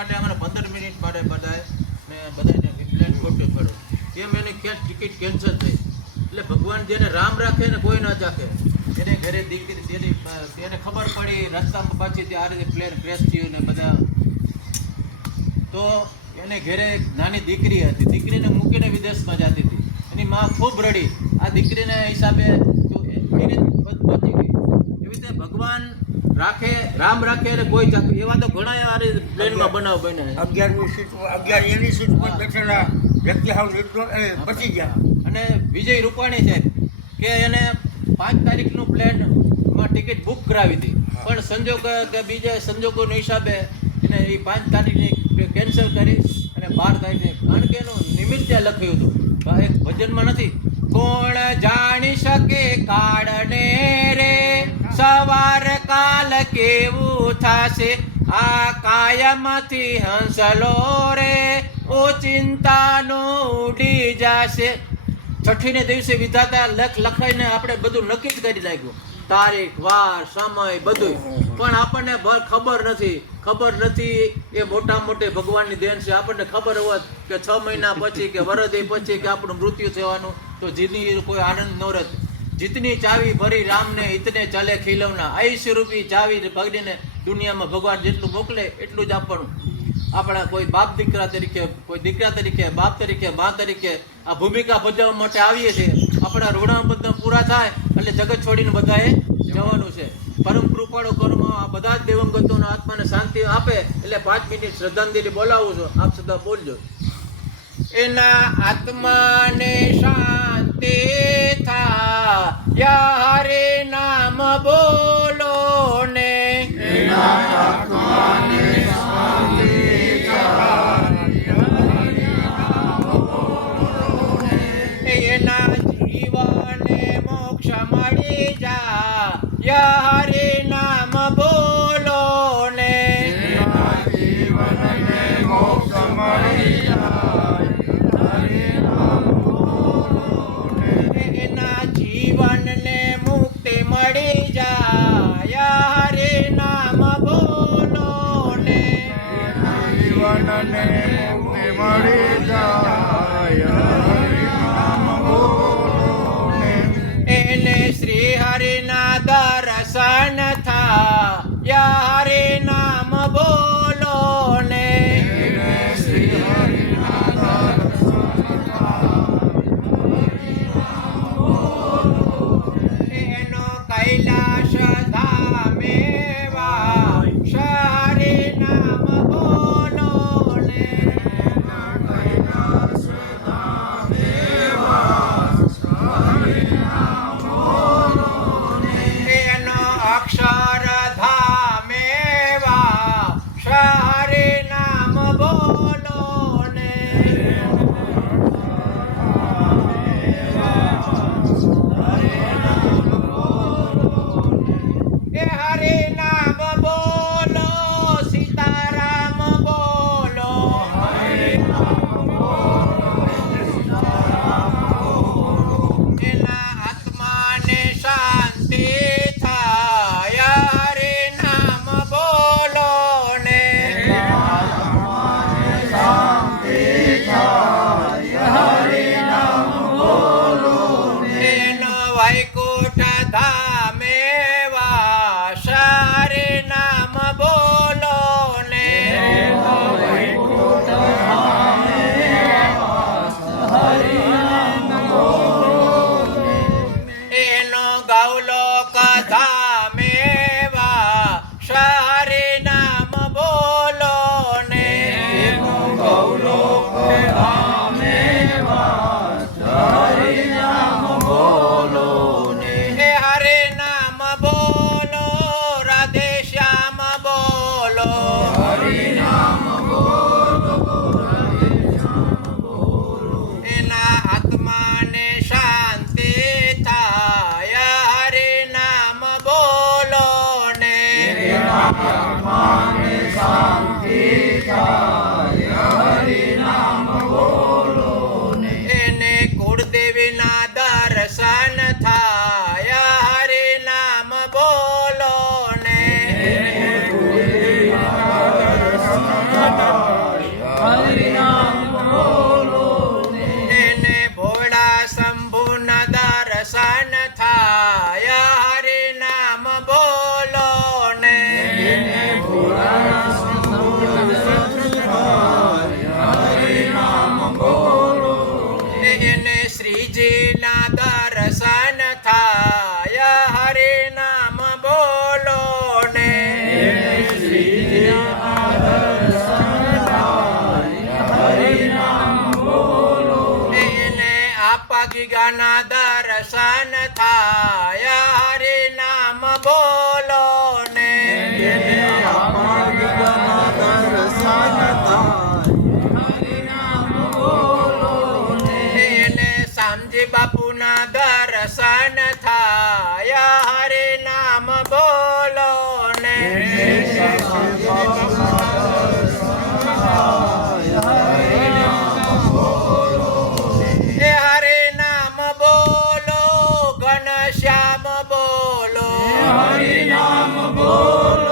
માટે અમારે 15 મિનિટ માટે બધાને પ્લેન ખોટું પડે કેમ એની ટિકિટ કેન્સલ થઈ એટલે ભગવાન જેને રામ રાખે ને કોઈ ના ચાખે એને ઘરે દીકરી તેને ખબર પડી રસ્તામાં પાછી આ રીતે પ્લેન ક્રેશ થયું ને બધા તો એને ઘરે નાની દીકરી હતી દીકરીને મૂકીને વિદેશમાં જતી હતી એની માં ખૂબ રડી આ દીકરીને હિસાબે બચી ગઈ એવી રીતે ભગવાન રાખે રામ રાખે એટલે કોઈ ચાખે એવા તો ઘણા પ્લેનમાં બનાવ બન્યા 11 એની સીટ પર બેઠેલા વ્યક્તિ હાવ બચી ગયા અને વિજય રૂપાણી સાહેબ કે એને 5 તારીખનું પ્લેનમાં ટિકિટ બુક કરાવી હતી પણ સંજોગ કે બીજા સંજોગોના હિસાબે એને એ 5 તારીખની કેન્સલ કરી અને 12 તારીખની કારણ કે એનું નિમિત્ત ત્યાં લખ્યું હતું એક ભજનમાં નથી કોણ જાણી શકે કાળને રે સવાર કાલ કેવું થશે આ કાયમથી હંસલો રે ઓ ચિંતાનો ઉડી જશે છઠ્ઠીને દિવસે વિધાતા લખાઈને આપણે બધું નક્કી જ કરી નાખ્યું તારીખ વાર સમય બધું પણ આપણને ખબર નથી એ મોટી ભગવાનની દેન છે આપણને ખબર હોત કે 6 મહિના પછી કે વરદી પછી કે આપણું મૃત્યુ થવાનું તો જિંદગી કોઈ આનંદ ન રહેત જીતની ચાવી ભરી રામને ઇતને ચાલે ખીલવના 80 રૂપી ચાવી ભગડીને દુનિયામાં ભગવાન જેટલું મોકલે એટલું જ આપણું આપણા કોઈ બાપ દીકરા તરીકે કોઈ દીકરા તરીકે બાપ તરીકે મા તરીકે આ ભૂમિકા ભજવવા માટે આવીએ છીએ આપણા ઋણા બધા પૂરા થાય એટલે જગત છોડીને બધાએ જવાનું છે પરમ કૃપાળો કર્મ આ બધા જ દિવંગતોના આત્માને શાંતિ આપે એટલે 5 મિનિટ શ્રદ્ધાંજલિ બોલાવું છું આપ સદા બોલજો એના આત્માને શાંતિ થા હરે નામ બોલો ને એના આત્માને શાંતિ એના જીવને મોક્ષ મળી જા હરે નામ બોલો ને એના જીવને મોક્ષ મળી એના જીવનને મુક્તિ મળી જાય હરે નામ બોલો ને જીવનને મુક્તિ મળી જાય હરે નામ બોલો ને એને શ્રી હરિના દર્શન થાય હરે નામ બોલો ને શ્રી હરિના कैलाश धामे हरे नाम बोलो ने कैलाश धामे हरे नाम बोलो ने अक्षर धामे हरे नाम बोलो ने हरे नाम बोलो सीताराम बोलो हरे नाम बोलो सीताराम बोलो एना आत्मा ने शांति थाया हरे नाम बोलो ने आत्मा ने शांति थाया हरे नाम बोलो ने वैकुंठ धामे हरे नाम बोलो ने हरे नाम बोलो एनो गौलो कथा में हरे नाम बोलो ने गौलो कथा में हरे नाम बोलो ने हरे नाम बोलो राधे श्याम बोलो हरे नाम बोलो राधे श्याम बोलो एना आत्मा ने शांति थाया हरे नाम बोलो ने आत्मा ने शांति थाया हरे नाम बोलो ने एने कुलदेवी ना दर्शन थाया हरे नाम बोलो ने બાપાના દર્શન થાય હરિ નામ બોલો ને એને શામજી બાપુના દર્શન થાય હરિ નામ બોલો ને હરે નામ બોલો ઘનશ્યામ બોલો હરે નામ બોલો